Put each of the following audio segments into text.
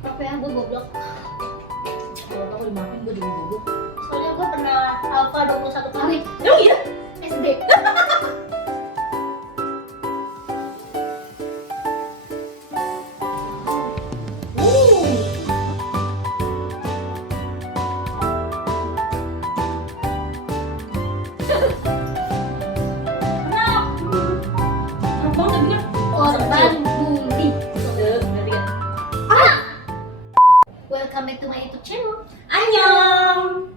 Apa ya, gue goblok. Kalau kamu dimaafin, gue juga goblok. Soalnya gue pernah alfa 21 kali. Oh iya? SD. Enak banget ya. Korban bully. Berarti kan? Welcome back to my YouTube channel. Annyeong.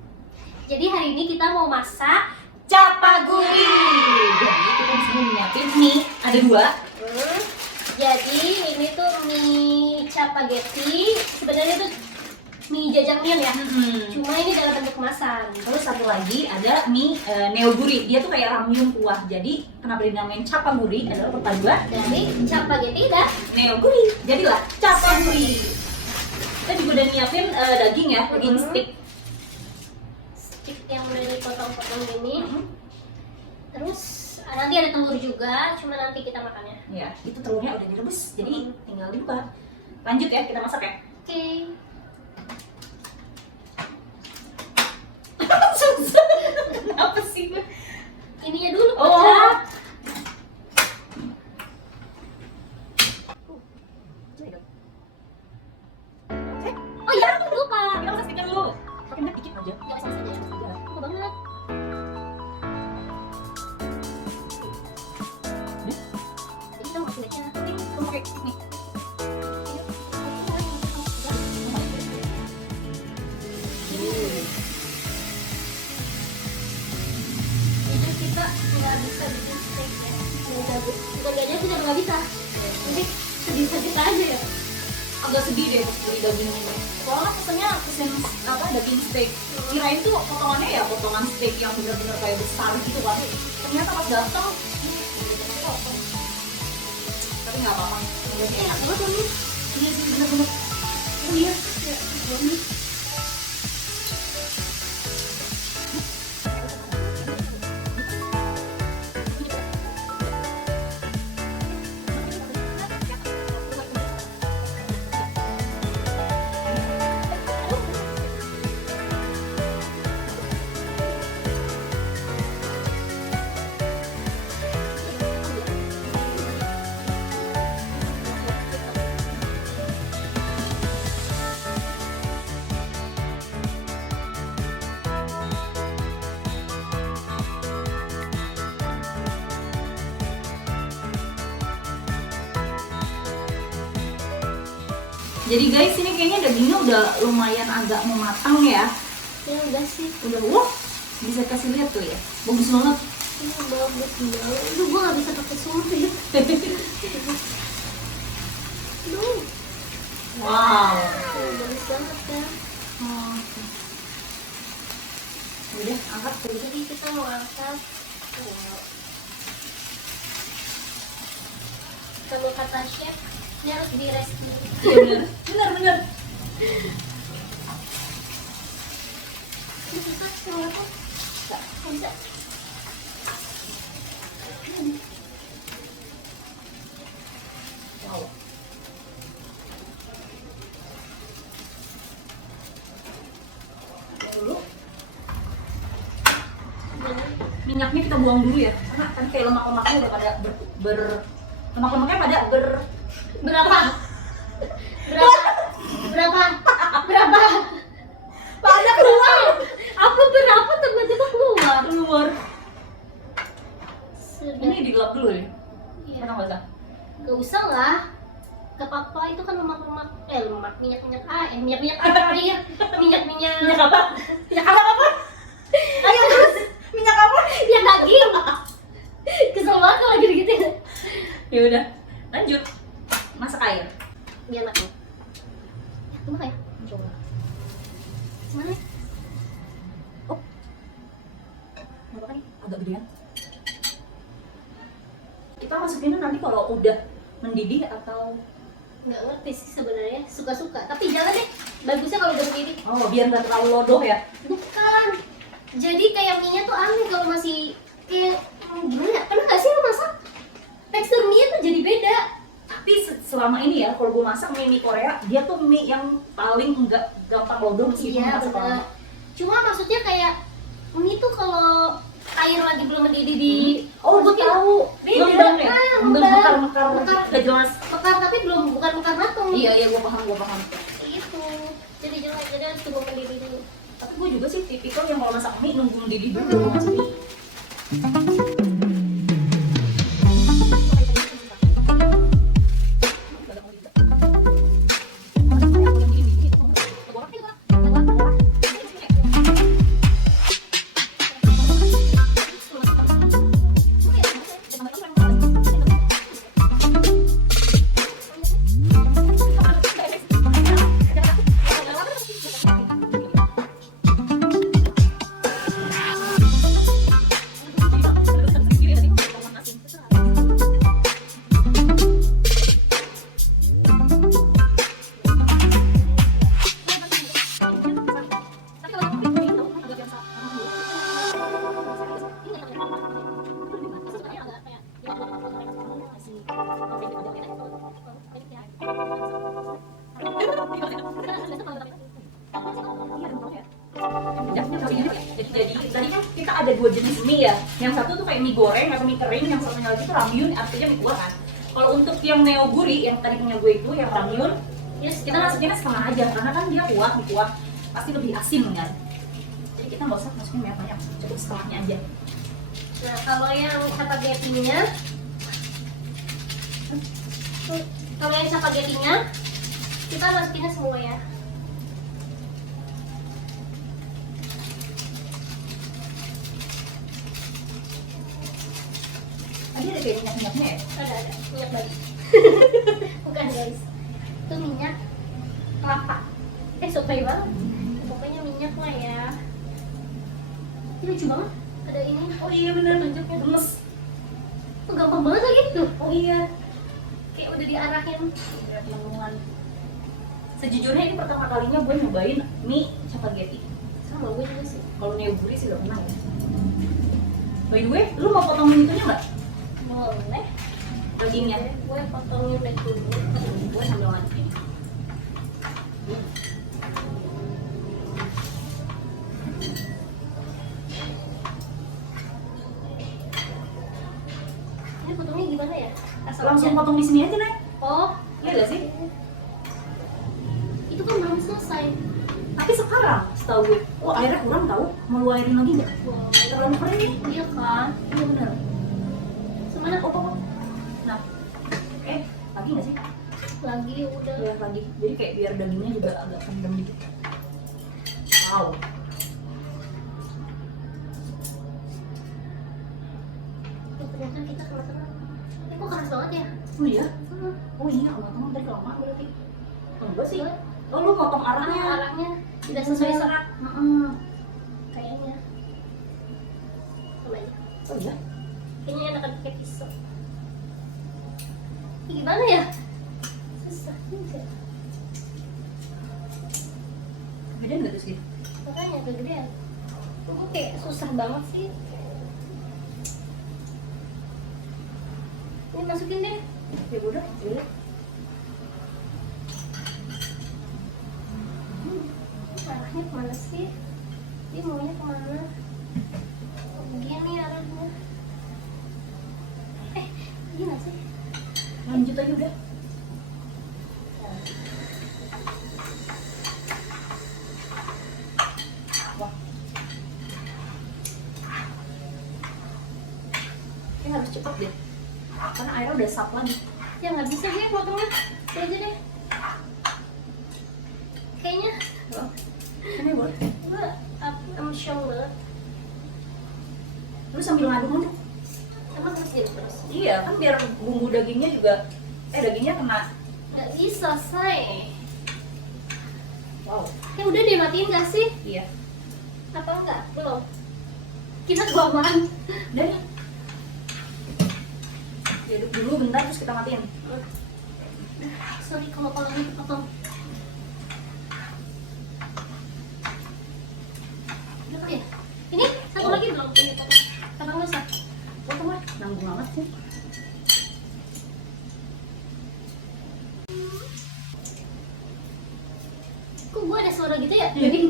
Jadi hari ini kita mau masak Capaguri. Jadi kita di sini nyiapin mie, ada 2. Jadi ini tuh mie capageti. Sebenarnya tuh mie jajangmyeon ya. Cuma ini dalam bentuk kemasan. Terus satu lagi ada mie neoguri. Dia tuh kayak ramyun kuah. Jadi kenapa dinamain Capaguri adalah perpaduan Dari capageti dan neoguri. Jadilah Capaguri. Kita juga udah nyiapin daging ya, daging stick. stick yang udah dipotong-potong ini. Terus nanti ada telur juga, cuma nanti kita makannya. Ya, itu telurnya udah direbus. Jadi tinggal dibuka. Lanjut ya, kita masak ya. Oke. Susah. Kenapa sih gue? Ininya dulu Oh. pecah. Oh iya, aku lupa. Kita masak sticknya dulu. Pakai minyak dikit aja. Gak bisa saja. Lupa banget. Jadi kita mau kasih aja. Kamu pakai nih. Itu kita nggak bisa bikin steak ya. Bukan gak jadi, kita nggak bisa. Jadi sedih kita aja ya. Agak sedih deh pas beli daging ini. Soalnya pesennya pesen apa daging steak. Kirain tuh potongannya ya potongan steak yang benar-benar kayak besar gitu kan. Ternyata pas datang tapi nggak apa-apa. Udah sih enak banget loh. Iya sih benar-benar. Oh iya. Ya, bener. Jadi guys, ini kayaknya dagingnya udah lumayan agak mematang ya. Ya udah sih. Udah, wah, bisa kasih lihat tuh ya. Bagus banget. Ini bagus banget. Aduh, gue gak bisa pakai sulit. Aduh, Wow. bagus banget kan. Udah, angkat tuh. Jadi kita mau angkat. Kalau kata chef, ini harus di rest dulu. Iya bener. Bisa kalau apa? Bisa. Wow. Dulu. Minyaknya kita buang dulu ya, karena kan kayak lemak-lemaknya udah pada lemak-lemaknya pada Berapa? Berapa? pada keluar. Apa berapa tiba-tiba keluar? Sudah. Ini digelap dulu ya. Iya. Mana nggak usah? Gak usah lah. Ke papa itu kan lemak-lemak, minyak air, minyak apa? Minyak apa? Ayo terus. Minyak apa? minyak daging. Kesel banget kalau gitu-gitu. Ya udah, lanjut. Masak air. Biar makan. Ya, coba ya. Coba. Mana? Oh. Nggak apa-apa nih, agak gedean. Kita masukinnya nanti kalau udah mendidih atau Nggak ngerti sih sebenarnya, suka-suka. Tapi jangan deh, bagusnya kalau udah mendidih. oh biar nggak terlalu lodoh ya. Bukan. Jadi kayak mie-nya tuh aneh kalau masih kayak gimana? Pernah nggak sih lo masak? Tekstur mie tuh jadi beda. Tapi selama ini ya, kalau gue masak mie Korea, dia tuh mie yang paling enggak gampang lodoh meskipun Iya masak benar. lama. Cuma maksudnya kayak mie tuh kalau air lagi belum mendidih di Oh, gue masukin- tahu. Beda. Ngembang ya? Ah, Ngembang ngembang. mekar-mekar, Mekar. gak jelas. mekar tapi belum bukan mekar matang. Iya, iya, gue paham. Kayak gitu. Jadi jelek, jadi harus tunggu mendidih dulu. Tapi gue juga sih tipikal yang kalau masak mie nunggu mendidih dulu masak mie. Jadi tadi kan kita ada dua jenis mie ya. Yang satu tuh kayak mie goreng atau mie kering, yang satunya lagi tuh ramyun, artinya mie kuah kan. Kalau untuk yang neoguri yang tadi punya gue itu yang ramyun, Yes, kita masukinnya setengah aja karena kan dia kuah, mie kuah pasti lebih asin kan. Jadi kita nggak usah masukin banyak, cukup setengahnya aja. Nah, kalau yang spaghettinya, kita masukinnya semua ya. Tadi ada kayak minyak-minyaknya ya? Ada minyak bagi. Bukan guys, itu minyak kelapa. Sotoy banget. Pokoknya minyak lah ya. Ini lucu banget. Ada ini. Oh iya bener, tunjuknya gemes. Oh, gampang banget lagi tuh. Oh iya. Kayak udah diarahin. Lamongan. Sejujurnya ini pertama kalinya gue nyobain mie spaghetti. Sama gue juga sih. Kalau neoguri sih udah pernah ya. By the way, lu mau potong mie itunya nggak? Boleh. Dagingnya? Gue potongin dulu. Gue sambil mancing. Ini potongnya gimana ya? Asal Langsung aja. potong di sini aja, Nay. Oh, Iya gak sih? itu kan belum selesai. Tapi sekarang, setahu gue, oh airnya kurang tahu. Mau lu airin lagi nggak? Wow. Terlalu kering nih. Iya kan? Iya bener. Semana Oh. Nah, lagi nggak sih? lagi udah. Ya lagi. Jadi kayak biar dagingnya juga agak kendem dikit. Wow. Ternyata kita kena-kena. Ini kok keras banget ya? Oh iya? Hmm. Oh iya, teman-teman tadi kelamaan berarti. Enggak sih. Oh lu motong arahnya. Arahnya tidak sesuai serat. Kayaknya. Coba aja. Oh iya? Kayaknya enakan pakai pisau. Ini gimana ya? Susah juga. Gedean nggak tuh sih? Makanya kegedean. Gue kayak susah banget sih. Ini masukin deh. Ya udah, ya. Arahnya kemana sih? Dia maunya kemana? Oh, begini arahnya. Gimana sih? Lanjut aja udah. Wah. Ini harus cepat deh. Karena airnya udah sap lagi. Ya nggak bisa sih potongnya. Ini aja deh. Kayaknya Loh. Ini boleh. gue syong banget. Lu sambil ngaduk-ngaduk. Emang harus gini terus? Iya, kan biar bumbu dagingnya juga dagingnya kena. Nggak bisa, say. Wow. Ya udah deh, matiin nggak sih? Iya. Apa enggak? Belum. Kita kelamaan. Dan diaduk dulu bentar terus kita matiin. Sorry kalau ini kepotong. Udah kali ya? Ini satu lagi belum ini potong. Apa nggak usah? Potong lah, nanggung amat sih. Kok gue ada suara gitu ya? Jadi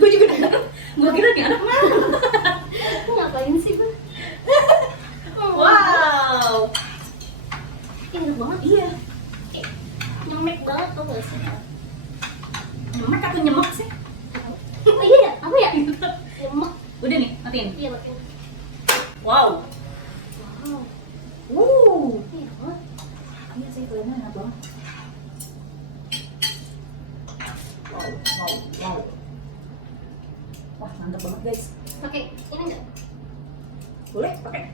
gue juga denger. Gue kira nih anak mana. Lu ngapain sih gue? Wow. Ini enak banget. Iya. Nyemek banget tuh gak sih? Nyemek atau nyemek sih? Oh iya ya? Apa ya? Nyemek. Udah nih, matiin. Iya makin. Wow. Wow. Ini enak banget. Iya sih, kelihatannya enak banget. Wow. Wah, mantap banget guys. Pakai ini enggak? Boleh pakai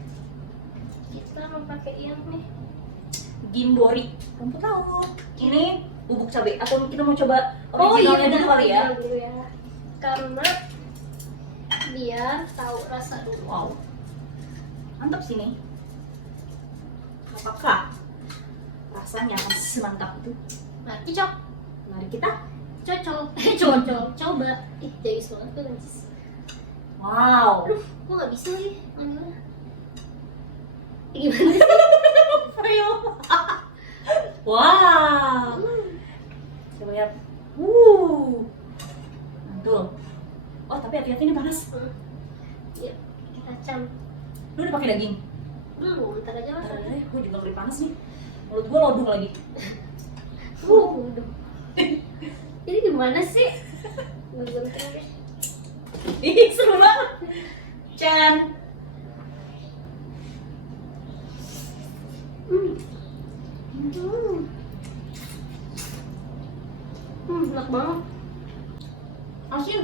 Kita mau pakai yang nih. gimbori, rumput laut. Ini bubuk cabai atau kita mau coba Oh iya, originalnya dulu kali ya? original dulu ya. Karena biar tahu rasa dulu. Wow. Mantap sih nih. Apakah rasanya akan semantap itu? Nah, cocok. Mari kita. Cocok. Coba. Ih, jadi banget tuh Nancis. Wow. Aduh, gue gak bisa lagi manggilnya. Gimana sih? Real. Wow. Coba lihat. Mantul. Oh, tapi hati-hati ini panas. Iya, kita cam. Lu udah pakai daging? Belum, ntar aja lah. Gue juga ngeri panas nih. Mulut gue lodung lagi. Udah. Ini gimana sih? Gue bentar deh. Ih, seru banget. Chan. Enak banget. Asin.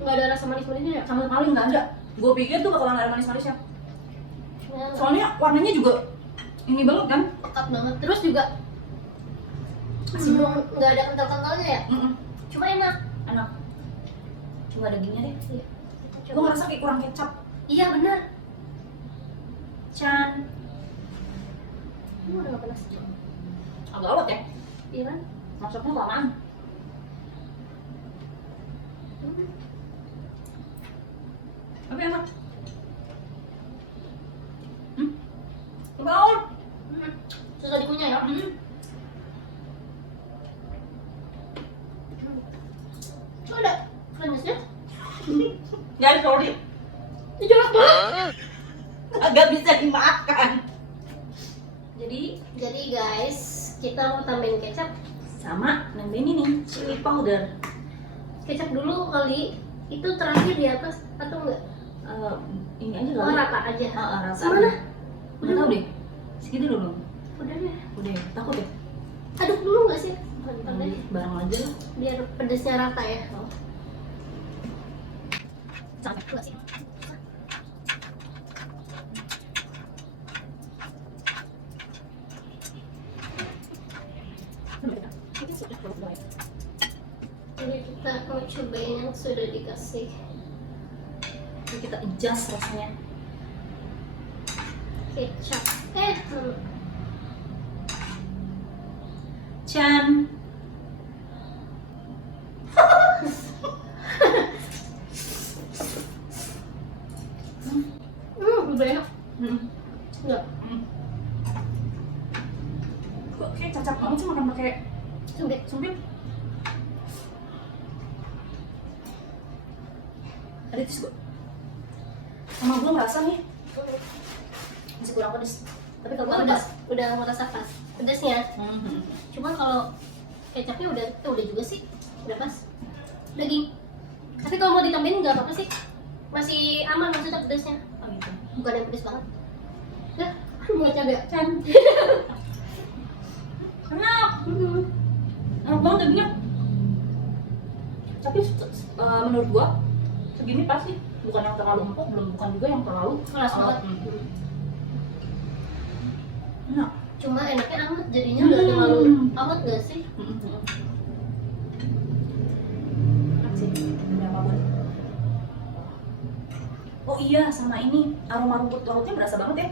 Nggak ada rasa manis-manisnya ya? Sama sekali nggak ada. Gue pikir tuh bakalan ada manis-manisnya. Nggak. Soalnya warnanya juga ini banget kan? Pekat banget. Terus juga nggak ada kental-kentalnya ya? Cuma enak. Enak. Coba dagingnya deh. Iya. Gue ngerasa kayak kurang kecap. Iya benar. Chan. Ini udah nggak panas. Agak awet ya? Iya kan? Masuknya kelamaan. Tapi enak. Bawang. Susah dikunyah ya? Coba ada manisnya? Guys, sorry. Ini jorok banget. Agak bisa dimakan. Jadi guys, kita mau tambahin kecap. Sama nambahin ini chili powder. Kecap dulu kali. Itu terakhir di atas atau enggak? Ini aja Oh, kali. rata aja. Rata. Semana? Udah tahu deh. Segitu dulu. Udah deh. Udah, takut ya? Aduk dulu nggak sih? Bentar deh. Barang aja lah. Biar pedesnya rata ya. Sampai Dua sih. Ini kita mau cobain yang sudah dikasih. Jadi kita adjust rasanya. Kecap. Chan. Udah enak. Enggak. Kok kayak cacap banget sih makan pakai sumpit. Ada tis gue. Sama gue ngerasa nih masih kurang pedes. Tapi kalau Gue udah udah merasa pas pedasnya. Cuman kalau kecapnya udah juga sih, udah pas. Daging. Tapi kalau mau ditambahin nggak apa-apa sih, masih aman maksudnya pedasnya. Oh gitu. Bukan yang pedas banget. Dah, mulai cabai. Chan. Enak. Enak banget dagingnya. Tapi menurut gua segini pasti bukan yang terlalu empuk, bukan juga yang terlalu Keras banget. Enak. Cuma enaknya anget, jadinya nggak terlalu anget gak sih? Enak sih, demi apapun. Oh iya, sama ini aroma rumput lautnya berasa banget ya.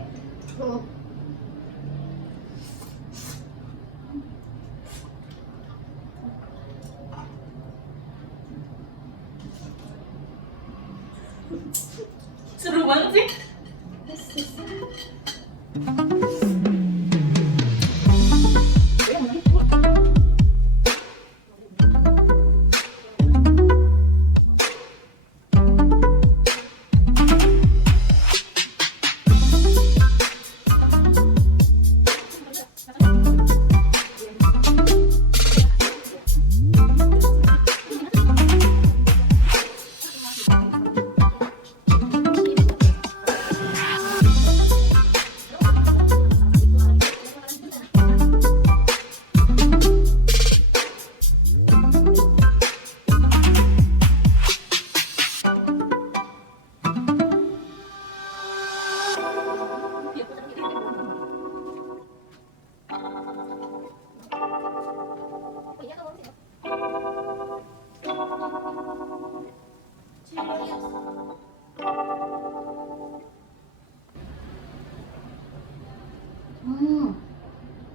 Seru banget sih.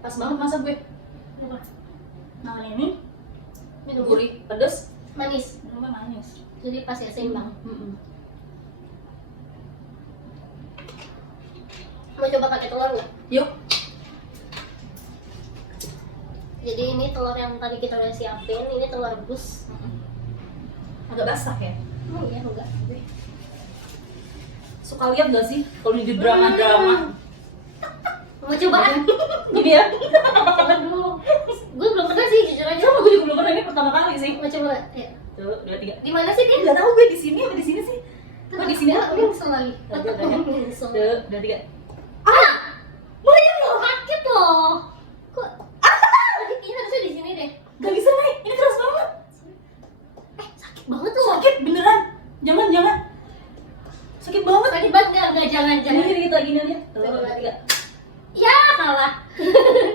Pas banget masa gue. Apa? Nah ini Minum gurih, pedes, manis. minumnya manis. Jadi pas ya seimbang. Mau coba pakai telur nggak? Yuk. Jadi ini telur yang tadi kita udah siapin, ini telur rebus. Agak basah ya. Iya enggak. Suka lihat gak sih kalau di drama-drama? Mau coba? Gini ya. Aduh, gue belum pernah sih jujur aja. Sama gue juga belum pernah, ini pertama kali sih. Mau coba? Ya. Tuh, 2, 3. Di mana sih dia? Nggak tahu gue di sini apa di sini sih. Gue di sini apa? Nyesel lagi. Udah, Nyesel. 2, 3. Ah, boleh loh, sakit loh. Kok? Ini harusnya di sini deh. Gak bisa naik, ini keras banget. Sakit banget loh. Sakit beneran. Jangan. Sakit banget. Sakit banget nggak? Jangan. Gini kita gini aja. Tuh, 2, 3. Ya kalah.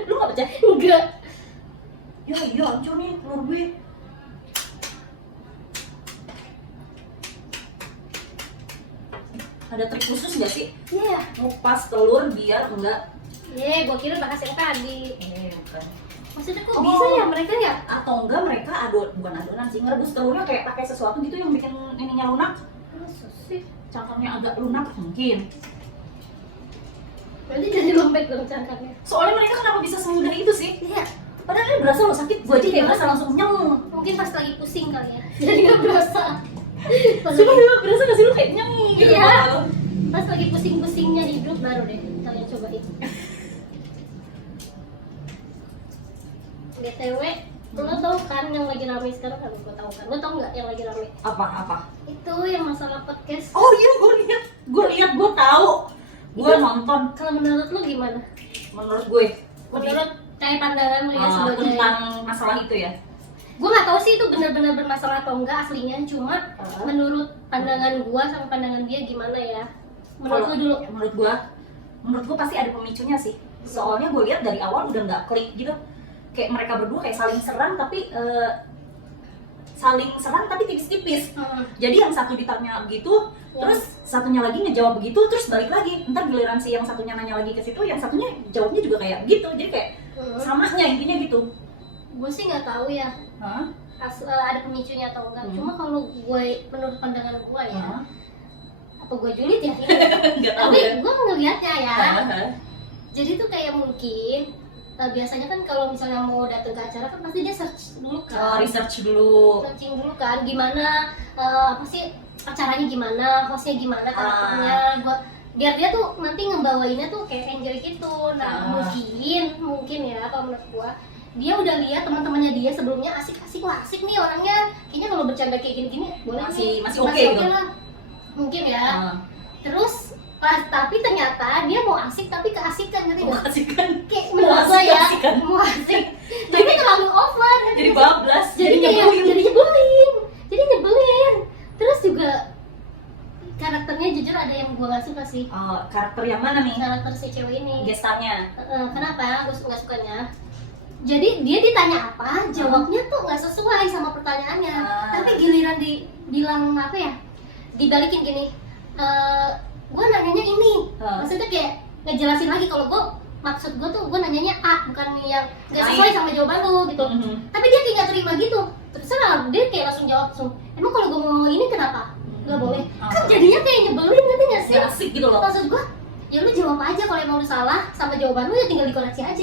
Lu gak pecah? Enggak. Ya iya, hancur nih telur gue. Ada trik khusus gak sih? Iya. Ngupas telur biar enggak. Gue kira bahas yang tadi. Bukan. Maksudnya kok Oh. bisa ya mereka ya? Atau enggak mereka bukan adonan sih, ngerebus telurnya kayak pakai sesuatu gitu yang bikin ininya lunak. Masa sih? Cangkangnya agak lunak mungkin. Berarti jadi lembek dong cangkangnya. Soalnya mereka kenapa bisa semudah itu sih? Iya. Padahal ini berasa loh sakit, gue aja kayak berasa langsung nyeng. Mungkin pas lagi pusing kali ya. Jadi nggak berasa. Pas Coba lagi, dulu berasa gak sih lu kayak nyeng gitu? Iya. kepala lu? pas lagi pusing-pusingnya hidup baru deh kalian cobain. BTW, lo tau kan yang lagi rame sekarang? Kan gue tau kan. Lo tau nggak yang lagi rame? Apa? Itu yang masalah podcast. Oh iya, gue tahu. Gue Itu- nonton. Kalau menurut lo gimana? Menurut gue, Menurut kayak pandangan lo ya sebagai tentang masalah itu ya. gue nggak tahu sih itu benar-benar bermasalah atau enggak aslinya, cuma menurut pandangan gue sama pandangan dia gimana ya? Menurut lo dulu. Menurut gue pasti ada pemicunya sih. Soalnya gue lihat dari awal udah nggak klik gitu. Kayak mereka berdua kayak saling serang tapi tipis-tipis. Jadi yang satu ditanya begitu, terus satunya lagi ngejawab begitu, terus balik lagi. Ntar giliran si yang satunya nanya lagi ke situ, yang satunya jawabnya juga kayak gitu. Jadi kayak samanya intinya gitu. Gue sih nggak tahu ya Hah? ada pemicunya atau enggak. Cuma kalau gue menurut pandangan gue ya, apa gue julid ya? Nggak tahu Tapi ya. gue ngelihatnya ya. Hah? Jadi tuh kayak mungkin biasanya kan kalau misalnya mau datang ke acara kan pasti dia search dulu kan. Research dulu. Searching dulu kan gimana apa sih acaranya, gimana hostnya, gimana karakternya, biar dia tuh nanti ngebawainnya tuh kayak enjoy gitu. Nah mungkin ya kalau menurut gua dia udah lihat teman-temannya dia sebelumnya asik nih orangnya, kayaknya kalau bercanda kayak gini-gini boleh Masih nih, oke gitu. lah mungkin ya. Terus tapi ternyata dia mau asik tapi keasikan, ngerti nggak? Kasihkan. Kayak Mau menurut asik, gua ya keasikan. mau asik tapi terlalu over, Jadi bablas. jadi kayak jadi nyebelin. Terus juga karakternya jujur ada yang gue gak suka sih. Karakter yang mana nih? Karakter si cewek ini. Gestarnya. Kenapa gue gak sukanya? Jadi dia ditanya apa, jawabnya tuh gak sesuai sama pertanyaannya. Tapi giliran dibilang apa ya, dibalikin gini, gue nanyanya ini. Maksudnya kayak ngejelasin lagi kalau maksud gue tuh gue nanyanya A, bukan yang gak sesuai sama jawaban lu gitu. Tapi dia kayak gak terima gitu. Terserah, dia kayak langsung jawab langsung, emang kalau gue ngomong ini kenapa? Gak boleh. Kan jadinya kayak nyebelin, ngerti gak sih? Gak asik gitu loh. Maksud gue, ya lu jawab aja kalau emang lu salah sama jawaban lu, ya tinggal dikoreksi aja.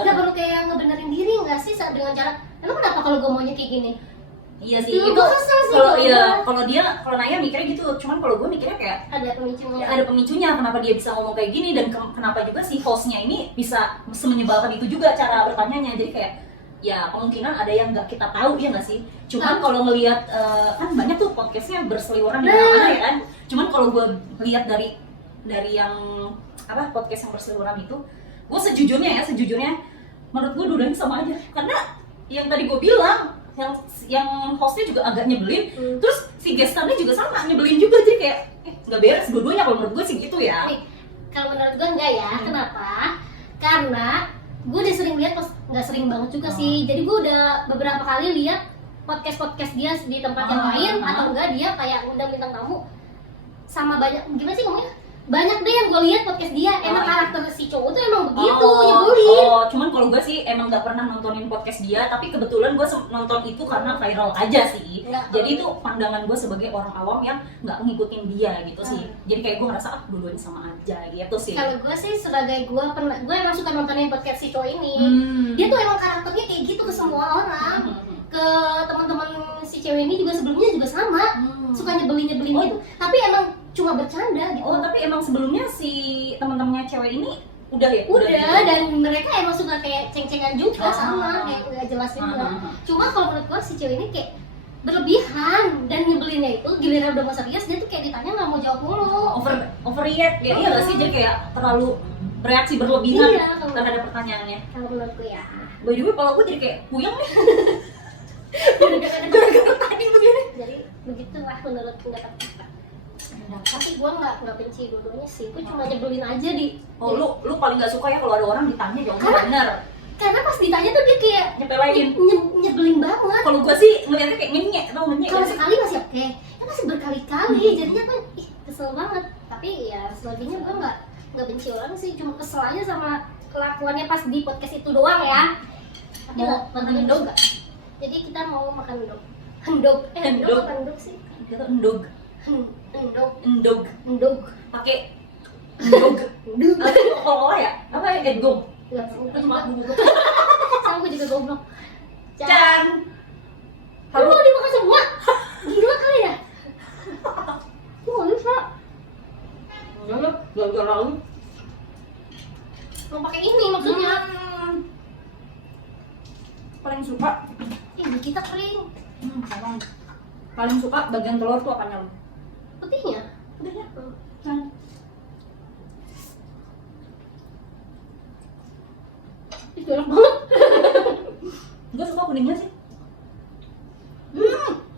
Gak perlu kayak ngebenerin diri gak sih dengan cara, emang kenapa kalau gue maunya kayak gini? Iya sih, Lu itu kesel sih kalau Naya mikirnya gitu, cuman kalau gue mikirnya kayak ada pemicunya. ada pemicunya kenapa dia bisa ngomong kayak gini, dan kenapa juga si hostnya ini bisa semenyebalkan itu juga cara bertanyanya. Jadi kayak ya kemungkinan ada yang nggak kita tahu, ya nggak sih. Cuman kalau ngelihat kan banyak tuh podcastnya berseliweran di mana-mana ya kan. Cuman kalau gue lihat dari yang podcast yang berseliweran itu, gue sejujurnya menurut gue dua-duanya sama aja. Karena yang tadi gue bilang, yang hostnya juga agak nyebelin, terus si gestarnya juga sama nyebelin juga. Jadi kayak nggak beres dua-duanya kalau menurut gue sih gitu ya. Nih, kalau menurut gue enggak ya. Kenapa? Karena gue udah sering lihat, nggak sering banget juga sih. Jadi gue udah beberapa kali lihat podcast dia di tempat yang lain, atau enggak dia kayak undang bintang tamu sama banyak, gimana sih ngomongnya? banyak deh yang gue lihat podcast dia, emang Oh, iya. karakter si cowok tuh emang begitu, nyebelin. Cuman kalau gue sih emang nggak pernah nontonin podcast dia, tapi kebetulan gue nonton itu karena viral aja sih. Nggak, Jadi itu pandangan gue sebagai orang awam yang nggak ngikutin dia gitu sih. Jadi kayak gue ngerasa dua-duanya sama aja gitu sih. Kalau gue sih sebagai gue emang suka nontonin podcast si cowok ini. Dia tuh emang karakternya kayak gitu ke semua orang. Ke teman-teman si cewek ini juga sebelumnya juga sama, suka nyebelin gitu. Tapi emang cuma bercanda gitu. Oh, tapi emang sebelumnya si teman-temannya cewek ini udah ya? Udah, gitu? dan mereka emang suka kayak ceng-cengan juga sama, kayak nggak jelas juga. Cuma kalau menurut gue si cewek ini kayak berlebihan, dan nyebelinnya itu giliran udah mau serius dia tuh kayak ditanya nggak mau jawab mulu. Overreact ya, iya nggak sih? Jadi kayak terlalu bereaksi berlebihan Iya, terhadap pertanyaannya. kalau menurutku ya. By the way, kalau gue jadi kayak puyeng nih. Gara-gara Gara-gara tadi begini. Jadi begitulah menurut pendapat kita. Tapi gue nggak benci dua-duanya sih, gue cuma nyebelin aja di. Oh, lu paling nggak suka ya kalau ada orang ditanya jawabnya benar. Karena pas ditanya tuh dia kayak Nyepelein. nyebelin banget. Kalau gue sih ngeliatnya kayak ngenyek, tau ngenyek Kalau gak sih? sekali masih oke, ya masih berkali-kali, jadinya kan kesel banget. Tapi ya selebihnya gue nggak benci orang sih, cuma kesel aja sama kelakuannya pas di podcast itu doang ya. Tapi Mau nggak makan endog endog? nggak? Jadi kita mau makan endog. Endog, Endog. makan endog sih. Itu endog, Endog, endog, endog, pakai endog. endog. Kalau ya, apa ya edgong? Nggak, Itu cuma sama gue juga goblok. Can. Lu mau dimakan semua? Gila kali ya? Lu nggak bisa. Enggak, gara-gara lu. Mau pakai ini maksudnya. Paling suka, Di kita kering. paling suka bagian telur tuh apanya lu? Putihnya. Udah ya. Can. Itu enak banget. Gue suka kuningnya sih.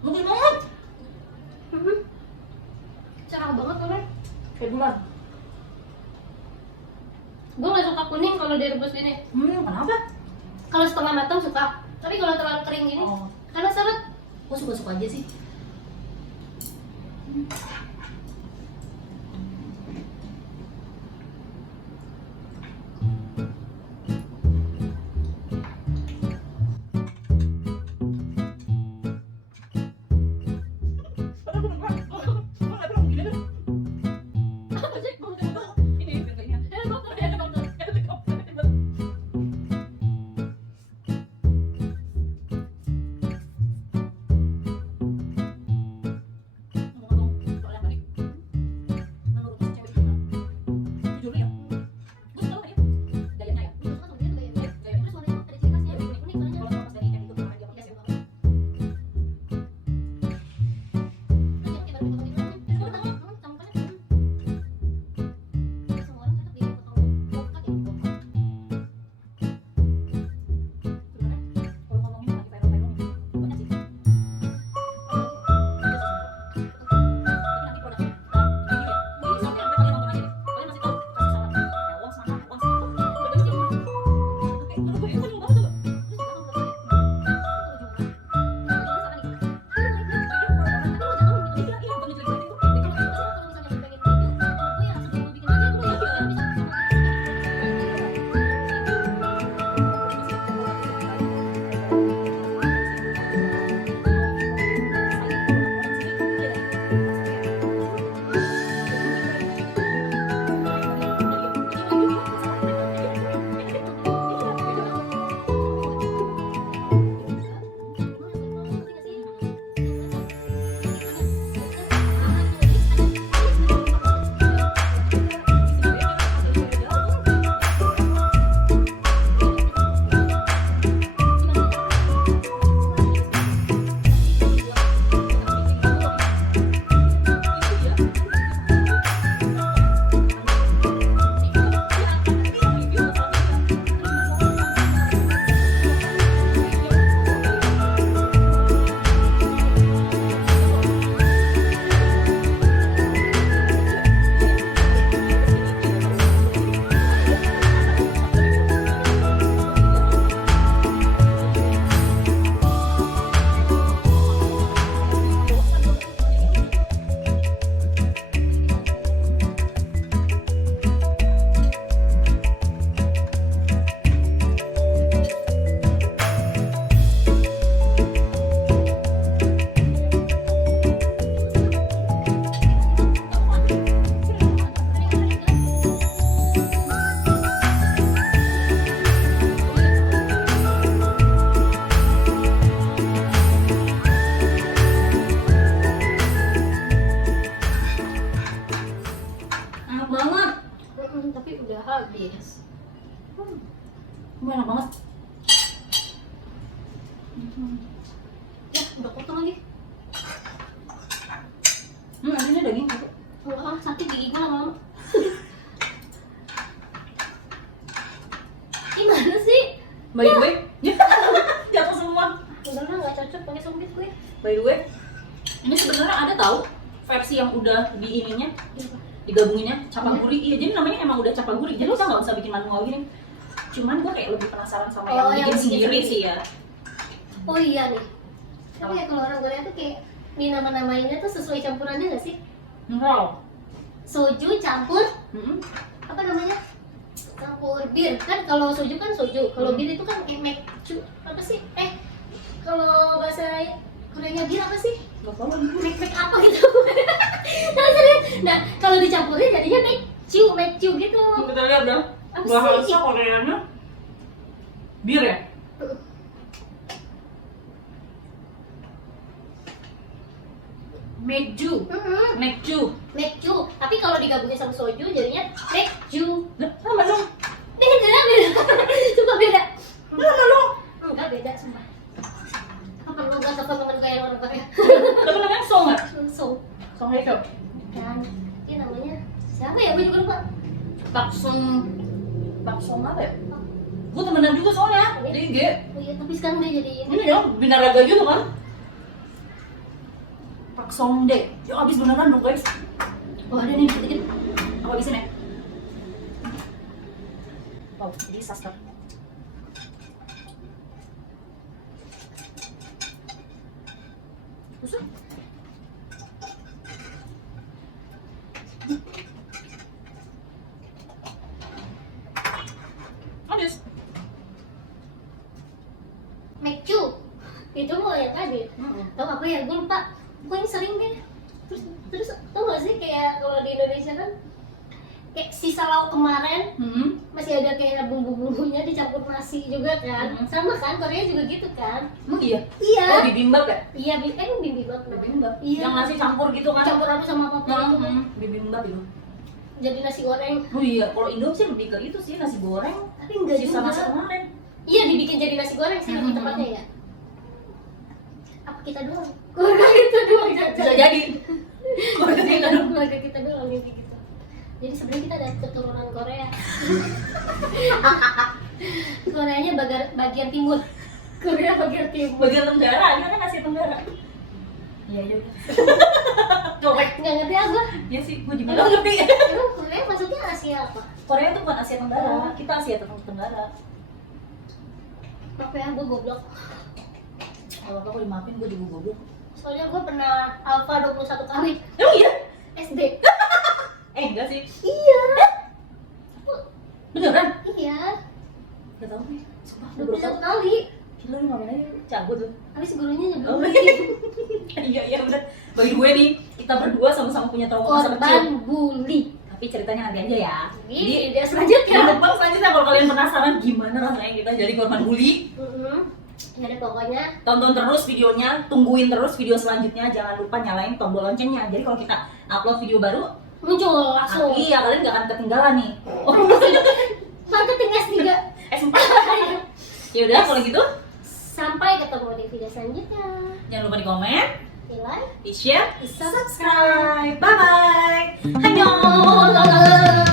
Mungkin banget. Cerah banget kan? Kayak bulan. Gue nggak suka kuning kalau direbus gini. Kenapa? Kalau setengah matang suka. Tapi kalau terlalu kering gini, Oh, karena seret. gue suka-suka aja sih. Enak banget. Ya, udah kotor lagi. Akhirnya daging. Wah, sakit gigi gue lama-lama. Gimana sih? By the way, jatuh semua. Udah nggak cocok pakai sumpit gue. By the way, ini sebenarnya ada tahu versi yang udah di ininya, digabunginnya capaguri. Iya, jadi namanya emang udah capaguri. Jadi kita nggak usah bikin manual gini. Cuman gue kayak lebih penasaran sama yang yang bikin sendiri sendiri. sih ya. Oh iya nih. Apa? Tapi ya kalau orang Korea tuh kayak di nama-namainnya tuh sesuai campurannya nggak sih? Enggak. Soju campur Mm-mm. apa namanya? Campur bir. Kan kalau soju kan soju, kalau Hmm. bir itu kan kayak mekju apa sih? Kalau bahasa Koreanya bir apa sih? Nggak tahu. Mek apa gitu. Nah, serius. Nah, kalau dicampurin jadinya mekju gitu. Kita lihat dong. Apa Bahasa sih? Koreanya bir ya. Mekju. Mekju. Mekju. Tapi kalau digabungin sama soju jadinya mekju. Lah, sama dong. Beda. Coba beda. Sama dong. Enggak beda sumpah. Apa perlu gak telepon temen kayak orang Korea? Tapi namanya Song nggak? So, Song Hye Kyo. kan dia namanya siapa ya? Gue juga lupa. Pak Song apa ya? Gue temenan juga soalnya di IG. Oh iya, tapi sekarang dia jadi Ini ya, binaraga gitu kan? Pak Song De. Ya abis beneran dong guys. Oh ada nih dikit. Apa abisin ya? Wow, jadi saster. Susah. Habis. Mekju. Itu mau yang tadi. Tahu apa ya? Gue lupa. Gue yang sering deh. Terus tau gak sih kayak kalau di Indonesia kan kayak sisa lauk kemarin masih ada kayak bumbu-bumbunya dicampur nasi juga kan. Sama kan, Korea juga gitu kan. Emang iya? Iya. Oh, bibimbap ya? Iya, bibimbap namanya. Bibimbap. Iya. Yang nasi campur gitu kan? Campur apa sama apa gitu. Bibimbap itu. Jadi nasi goreng. Oh iya, kalau Indo sih lebih ke itu sih, nasi goreng. Tapi enggak Sisa nasi juga. kemarin. Iya, dibikin jadi nasi goreng sih lebih tepatnya ya. Apa kita doang? Keluarga kita doang Bisa jadi. Keluarga kita dong. Keluarga kita doang yang kayak gitu. Jadi sebenarnya kita ada keturunan Korea. Koreanya bagian timur. Korea bagian timur. Bagian Tenggara, ini kan Asia Tenggara. Iya, iya. Coba. Nggak ngerti aku. Iya sih, gue juga nggak ngerti. Emang Korea maksudnya Asia apa? Korea tuh bukan Asia Tenggara, kita Asia Tenggara. Apa ya, gue goblok. Kalau aku dimaafin, gue juga goblok. Soalnya gue pernah alpha 21 kali Emang iya? SD. Enggak sih. Iya. Beneran? Iya. Gak tau nih. Sumpah, gue baru 21 tau. kali. Gila, lu ngapain aja? Cago tuh. Habis gurunya Oh, nyebelin. iya, iya bener. Bagi gue nih, kita berdua sama-sama punya trauma masa kecil. Korban bully. Tapi ceritanya nanti aja ya. Jadi dia selanjutnya. Bang, selanjutnya kalau kalian penasaran gimana rasanya kita jadi korban bully, Ya deh pokoknya tonton terus videonya, tungguin terus video selanjutnya, jangan lupa nyalain tombol loncengnya. Jadi kalau kita upload video baru, muncul langsung. iya kalian gak akan ketinggalan nih. Marketing S3. S4. Ya udah kalau gitu, Sampai ketemu di video selanjutnya. jangan lupa di komen, Di like, di share, di subscribe. Bye bye. Annyeong.